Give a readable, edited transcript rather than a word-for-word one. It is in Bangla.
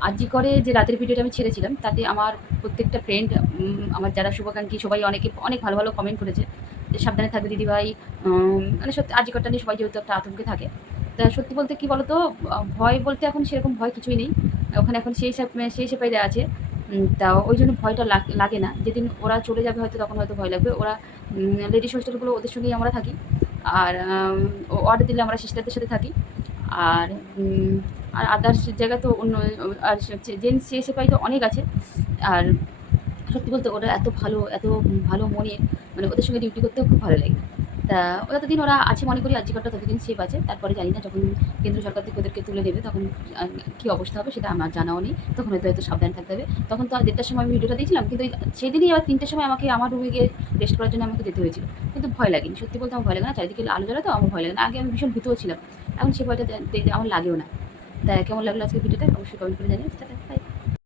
আরজি করে যে রাতের ভিডিওটা আমি ছেড়েছিলাম, তাতে আমার প্রত্যেকটা ফ্রেন্ড, আমার যারা শুভাকাঙ্ক্ষী সবাই অনেক ভালো, ভালো কমেন্ট করেছে যে, "সাবধানে থাকবে দিদিভাই।" মানে সত্যি আরজি করটা নিয়ে সবাই যেহেতু একটা আতঙ্কে থাকে। তা সত্যি বলতে কি বলো তো, ভয় বলতে এখন সেরকম ভয় কিছুই নেই। ওখানে এখন সেই সেপাইরা আছে। তা ওই জন্য ভয়টা লাগে না। যেদিন ওরা চলে যাবে হয়তো তখন হয়তো ভয় লাগবে। ওরা লেডিস হোস্টেলগুলো ওদের সঙ্গেই আমরা থাকি। আর অর্ডার দিলে আমরা সিস্টারদের সাথে থাকি। আর আর আদার্স জায়গায় তো অন্য, আর হচ্ছে জেন্টস সিএসএফআই তো অনেক আছে। আর সত্যি বলতে ওরা এত ভালো মনের, মানে ওদের সঙ্গে ডিউটি করতেও খুব ভালো লাগে। তা যতদিন ওরা আছে মনে করি আরজি করটা ততদিন সেফ আছে। তারপরে জানি না যখন কেন্দ্র সরকার থেকে ওদেরকে তুলে দেবে তখন আ কী অবস্থা হবে সেটা আমার জানাও নেই। তখন হয়তো সাবধানে থাকতে হবে। তখন তো ১:৩০টার সময় আমি ভিডিওটা দিয়েছিলাম। কিন্তু সেদিনই আবার ৩:০০টার সময় আমাকে আমার রুমে গিয়ে রেস্ট করার জন্য আমাকে যেতে হয়েছিল। কিন্তু ভয় লাগেনি। সত্যি বলতে আমার ভয় লাগে না। চারিদিকে আলো জ্বলে তো আমার ভয় লাগে না। আগে আমি ভীষণ ভীতুও ছিলাম। এখন সে ভয়টা আমার লাগেও না। তা কেমন লাগলো আজকের ভিডিওটা অবশ্যই কমেন্ট করে জানিও। Tata, by.